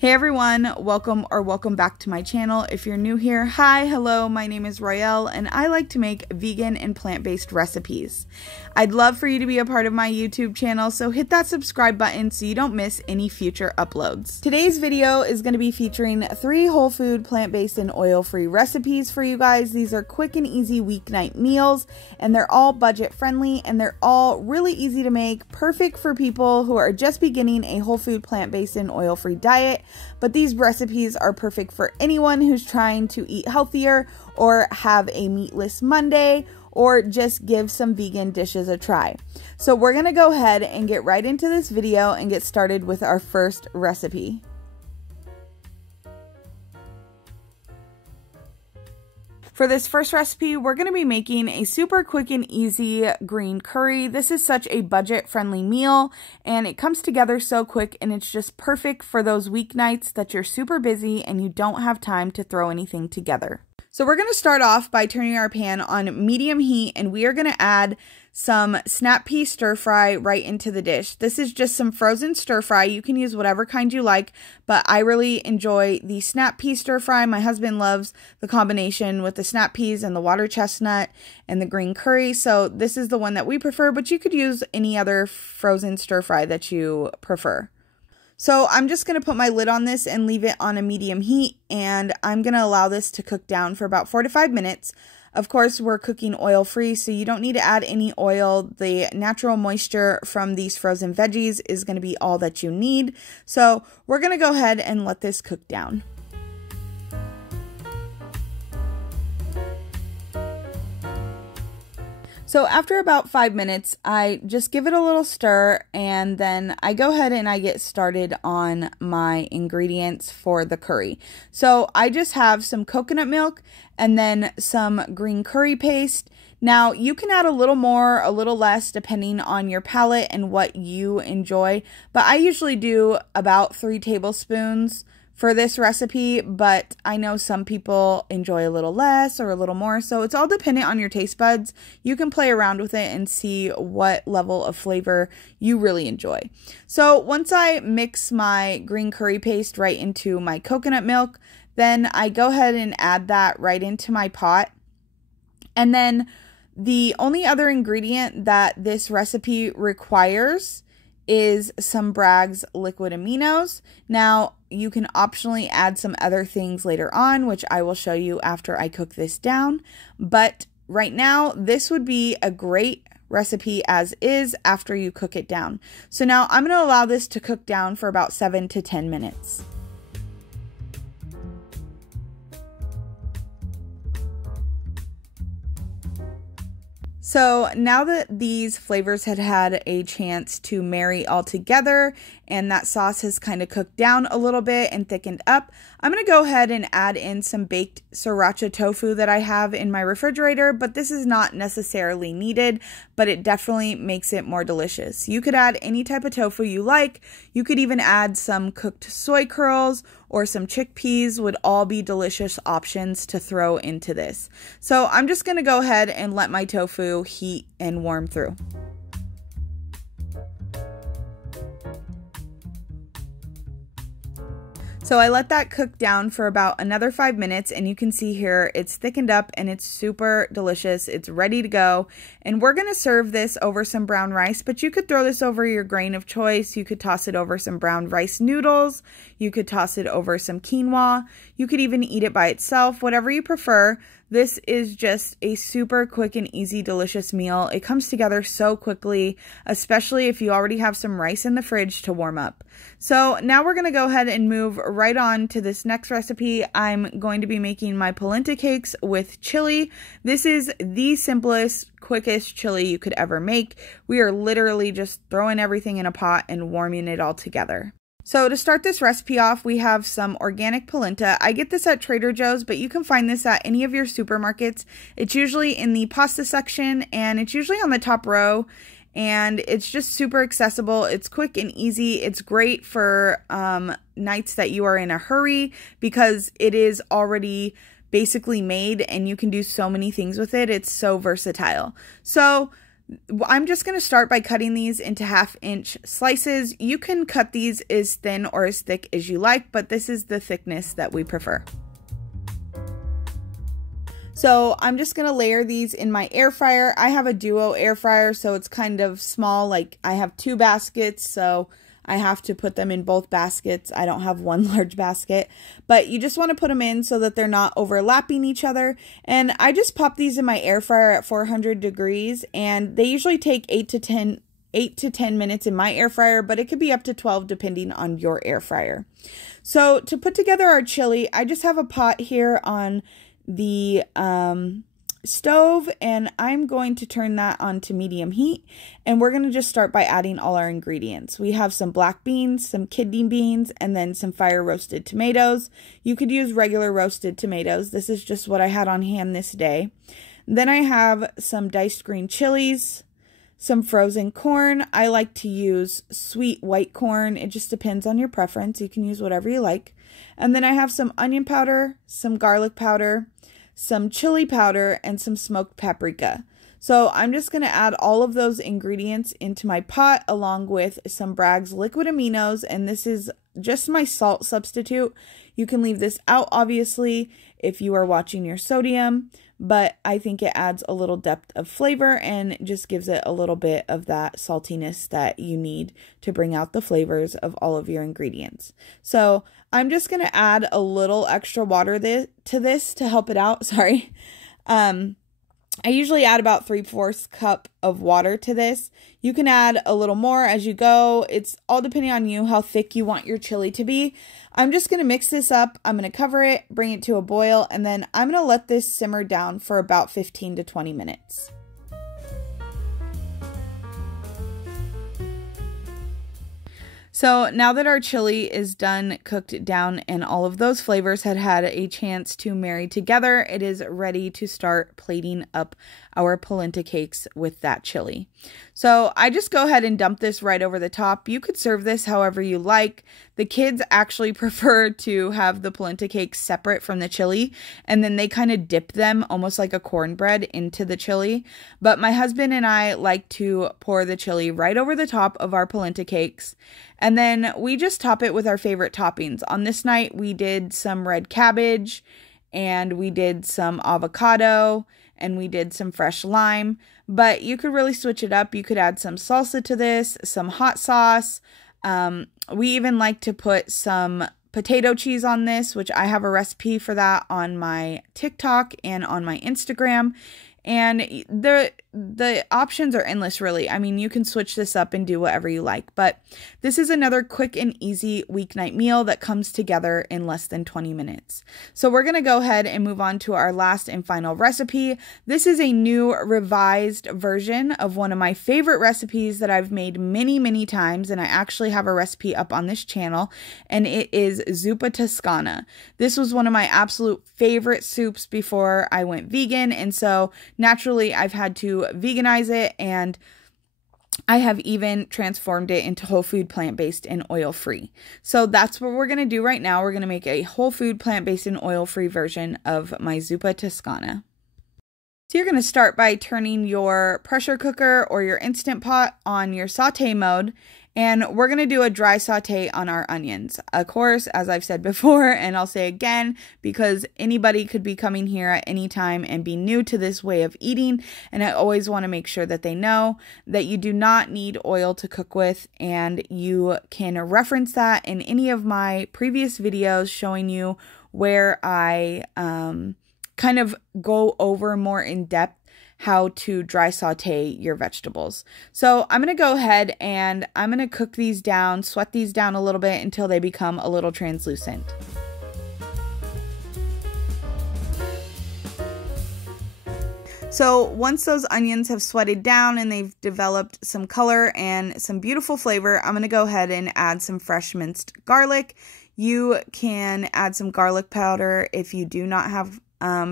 Hey everyone, welcome back to my channel. If you're new here, hi, hello, my name is Royale and I like to make vegan and plant-based recipes. I'd love for you to be a part of my YouTube channel, so hit that subscribe button so you don't miss any future uploads. Today's video is going to be featuring 3 whole food, plant-based, and oil-free recipes for you guys. These are quick and easy weeknight meals, and they're all budget friendly, and they're all really easy to make, perfect for people who are just beginning a whole food, plant-based, and oil-free diet. But these recipes are perfect for anyone who's trying to eat healthier or have a meatless Monday or just give some vegan dishes a try. So we're gonna go ahead and get right into this video and get started with our first recipe. For this first recipe, we're going to be making a super quick and easy green curry. This is such a budget-friendly meal, and it comes together so quick, and it's just perfect for those weeknights that you're super busy and you don't have time to throw anything together. So we're going to start off by turning our pan on medium heat, and we are going to add some snap pea stir fry right into the dish. This is just some frozen stir fry. You can use whatever kind you like, but I really enjoy the snap pea stir fry. My husband loves the combination with the snap peas and the water chestnut and the green curry, so this is the one that we prefer, but you could use any other frozen stir fry that you prefer. So I'm just going to put my lid on this and leave it on a medium heat, and I'm going to allow this to cook down for about 4 to 5 minutes. Of course, we're cooking oil-free, so you don't need to add any oil. The natural moisture from these frozen veggies is going to be all that you need. So we're going to go ahead and let this cook down. So after about 5 minutes, I just give it a little stir, and then I go ahead and I get started on my ingredients for the curry. So I just have some coconut milk and then some green curry paste. Now you can add a little more, a little less, depending on your palate and what you enjoy, but I usually do about 3 tablespoons for this recipe, but I know some people enjoy a little less or a little more, so it's all dependent on your taste buds. You can play around with it and see what level of flavor you really enjoy. So once I mix my green curry paste right into my coconut milk, then I go ahead and add that right into my pot. And then the only other ingredient that this recipe requires is some Bragg's Liquid Aminos. Now, you can optionally add some other things later on, which I will show you after I cook this down. But right now, this would be a great recipe as is after you cook it down. So now I'm going to allow this to cook down for about 7 to 10 minutes. So now that these flavors had a chance to marry all together and that sauce has kind of cooked down a little bit and thickened up, I'm going to go ahead and add in some baked sriracha tofu that I have in my refrigerator, but this is not necessarily needed, but it definitely makes it more delicious. You could add any type of tofu you like. You could even add some cooked soy curls or some chickpeas, would all be delicious options to throw into this. So I'm just going to go ahead and let my tofu heat and warm through. So I let that cook down for about another 5 minutes, and you can see here it's thickened up and it's super delicious. It's ready to go, and we're going to serve this over some brown rice, but you could throw this over your grain of choice. You could toss it over some brown rice noodles. You could toss it over some quinoa. You could even eat it by itself, whatever you prefer. This is just a super quick and easy, delicious meal. It comes together so quickly, especially if you already have some rice in the fridge to warm up. So now we're going to go ahead and move right on to this next recipe. I'm going to be making my polenta cakes with chili. This is the simplest, quickest chili you could ever make. We are literally just throwing everything in a pot and warming it all together. So to start this recipe off, we have some organic polenta. I get this at Trader Joe's, but you can find this at any of your supermarkets. It's usually in the pasta section, and it's usually on the top row, and it's just super accessible. It's quick and easy. It's great for nights that you are in a hurry because it is already basically made and you can do so many things with it. It's so versatile. So I'm just going to start by cutting these into 1/2-inch slices. You can cut these as thin or as thick as you like, but this is the thickness that we prefer. So I'm just going to layer these in my air fryer. I have a duo air fryer, so it's kind of small. Like I have 2 baskets, so I have to put them in both baskets. I don't have one large basket, but you just want to put them in so that they're not overlapping each other. And I just pop these in my air fryer at 400 degrees, and they usually take 8 to 10 minutes in my air fryer, but it could be up to 12 depending on your air fryer. So to put together our chili, I just have a pot here on the stove, and I'm going to turn that on to medium heat, and we're going to just start by adding all our ingredients. We have some black beans, some kidney beans, and then some fire roasted tomatoes. You could use regular roasted tomatoes. This is just what I had on hand this day. Then I have some diced green chilies, some frozen corn. I like to use sweet white corn. It just depends on your preference. You can use whatever you like. And then I have some onion powder, some garlic powder, some chili powder, and some smoked paprika. So I'm just going to add all of those ingredients into my pot along with some Bragg's Liquid Aminos, and this is just my salt substitute. You can leave this out obviously if you are watching your sodium, but I think it adds a little depth of flavor and just gives it a little bit of that saltiness that you need to bring out the flavors of all of your ingredients. So I'm just going to add a little extra water to this to help it out. Sorry. I usually add about 3/4 cup of water to this. You can add a little more as you go. It's all depending on you, how thick you want your chili to be. I'm just going to mix this up. I'm going to cover it, bring it to a boil, and then I'm going to let this simmer down for about 15 to 20 minutes. So now that our chili is done, cooked down, and all of those flavors had a chance to marry together, it is ready to start plating up our polenta cakes with that chili. So I just go ahead and dump this right over the top. You could serve this however you like. The kids actually prefer to have the polenta cakes separate from the chili, and then they kind of dip them almost like a cornbread into the chili. But my husband and I like to pour the chili right over the top of our polenta cakes, and then we just top it with our favorite toppings. On this night, we did some red cabbage, and we did some avocado, and we did some fresh lime. But you could really switch it up. You could add some salsa to this, some hot sauce. We even like to put some potato cheese on this, which I have a recipe for that on my TikTok and on my Instagram. And the options are endless, really. I mean, you can switch this up and do whatever you like. But this is another quick and easy weeknight meal that comes together in less than 20 minutes. So we're going to go ahead and move on to our last and final recipe. This is a new revised version of one of my favorite recipes that I've made many, many times. And I actually have a recipe up on this channel, and it is Zuppa Toscana. This was one of my absolute favorite soups before I went vegan. And so naturally, I've had to veganize it, and I have even transformed it into whole food, plant-based, and oil-free. So that's what we're going to do right now. We're going to make a whole food, plant-based, and oil-free version of my Zuppa Toscana. So you're going to start by turning your pressure cooker or your Instant Pot on your saute mode, and we're going to do a dry saute on our onions. Of course, as I've said before, and I'll say again, because anybody could be coming here at any time and be new to this way of eating, and I always want to make sure that they know that you do not need oil to cook with, and you can reference that in any of my previous videos showing you where I kind of go over more in depth how to dry saute your vegetables. So I'm going to go ahead and I'm going to cook these down, sweat these down a little bit until they become a little translucent. So once those onions have sweated down and they've developed some color and some beautiful flavor, I'm going to go ahead and add some fresh minced garlic. You can add some garlic powder if you do not have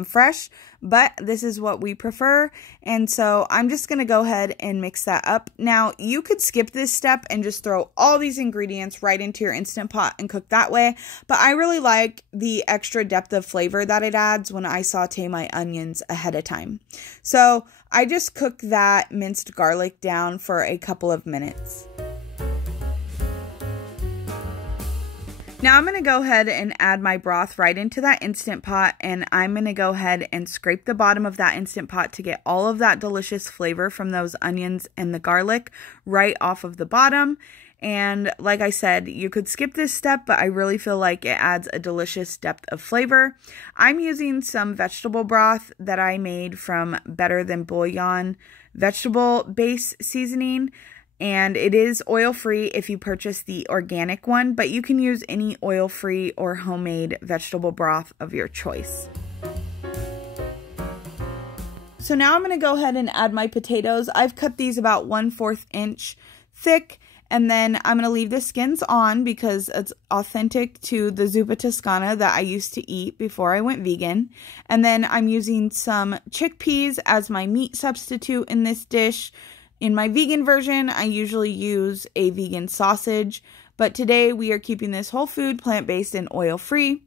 fresh, but this is what we prefer, and so I'm just going to go ahead and mix that up. Now, you could skip this step and just throw all these ingredients right into your Instant Pot and cook that way, but I really like the extra depth of flavor that it adds when I saute my onions ahead of time. So I just cook that minced garlic down for a couple of minutes. Now I'm going to go ahead and add my broth right into that Instant Pot, and I'm going to go ahead and scrape the bottom of that Instant Pot to get all of that delicious flavor from those onions and the garlic right off of the bottom. And like I said, you could skip this step, but I really feel like it adds a delicious depth of flavor. I'm using some vegetable broth that I made from Better Than Bouillon vegetable base seasoning. And it is oil-free if you purchase the organic one, but you can use any oil-free or homemade vegetable broth of your choice. So now I'm going to go ahead and add my potatoes. I've cut these about 1/4 inch thick, and then I'm going to leave the skins on because it's authentic to the Zuppa Toscana that I used to eat before I went vegan. And then I'm using some chickpeas as my meat substitute in this dish. In my vegan version, I usually use a vegan sausage, but today we are keeping this whole food, plant-based, and oil-free.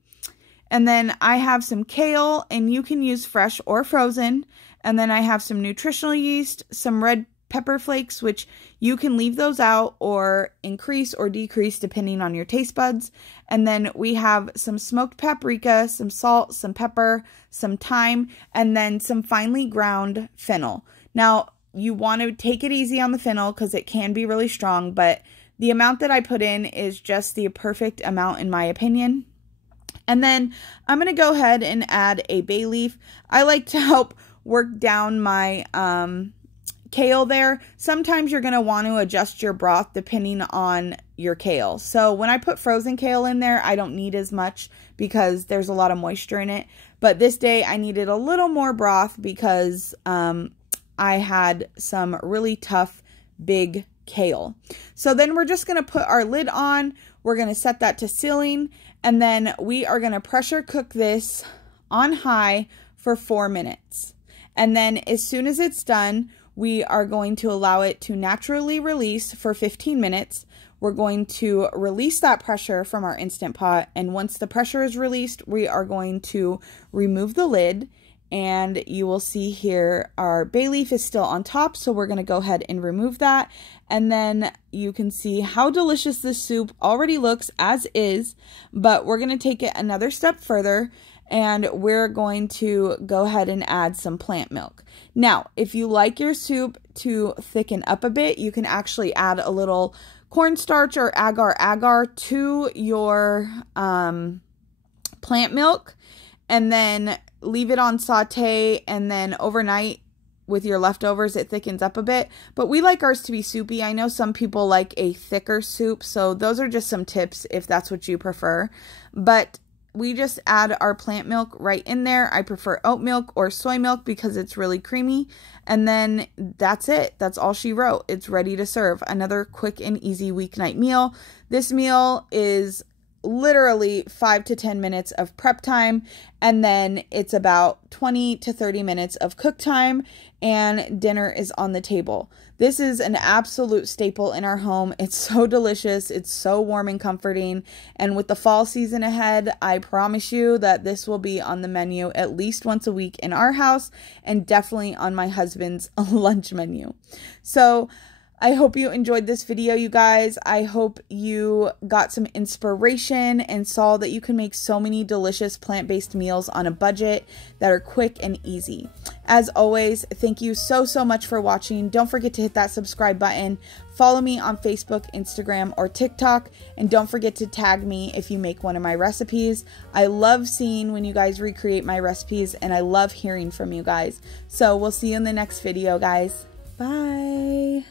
And then I have some kale, and you can use fresh or frozen. And then I have some nutritional yeast, some red pepper flakes, which you can leave those out or increase or decrease depending on your taste buds. And then we have some smoked paprika, some salt, some pepper, some thyme, and then some finely ground fennel. Now, you want to take it easy on the fennel because it can be really strong, but the amount that I put in is just the perfect amount in my opinion. And then I'm going to go ahead and add a bay leaf. I like to help work down my kale there. Sometimes you're going to want to adjust your broth depending on your kale. So when I put frozen kale in there, I don't need as much because there's a lot of moisture in it. But this day I needed a little more broth because I had some really tough, big kale. So then we're just going to put our lid on. We're going to set that to sealing. And then we are going to pressure cook this on high for 4 minutes. And then as soon as it's done, we are going to allow it to naturally release for 15 minutes. We're going to release that pressure from our Instant Pot. And once the pressure is released, we are going to remove the lid. And you will see here our bay leaf is still on top, so we're going to go ahead and remove that. And then you can see how delicious this soup already looks as is, but we're going to take it another step further, and we're going to go ahead and add some plant milk. Now, if you like your soup to thicken up a bit, you can actually add a little cornstarch or agar-agar to your plant milk, and then leave it on saute, and then overnight with your leftovers it thickens up a bit. But we like ours to be soupy. I know some people like a thicker soup, so those are just some tips if that's what you prefer. But we just add our plant milk right in there. I prefer oat milk or soy milk because it's really creamy. And then that's it. That's all she wrote. It's ready to serve. Another quick and easy weeknight meal. This meal is literally 5 to 10 minutes of prep time, and then it's about 20 to 30 minutes of cook time, and dinner is on the table. This is an absolute staple in our home. It's so delicious. It's so warm and comforting. And with the fall season ahead, I promise you that this will be on the menu at least once a week in our house, and definitely on my husband's lunch menu. So I hope you enjoyed this video, you guys. I hope you got some inspiration and saw that you can make so many delicious plant-based meals on a budget that are quick and easy. As always, thank you so much for watching. Don't forget to hit that subscribe button. Follow me on Facebook, Instagram, or TikTok. And don't forget to tag me if you make one of my recipes. I love seeing when you guys recreate my recipes, and I love hearing from you guys. So we'll see you in the next video, guys. Bye.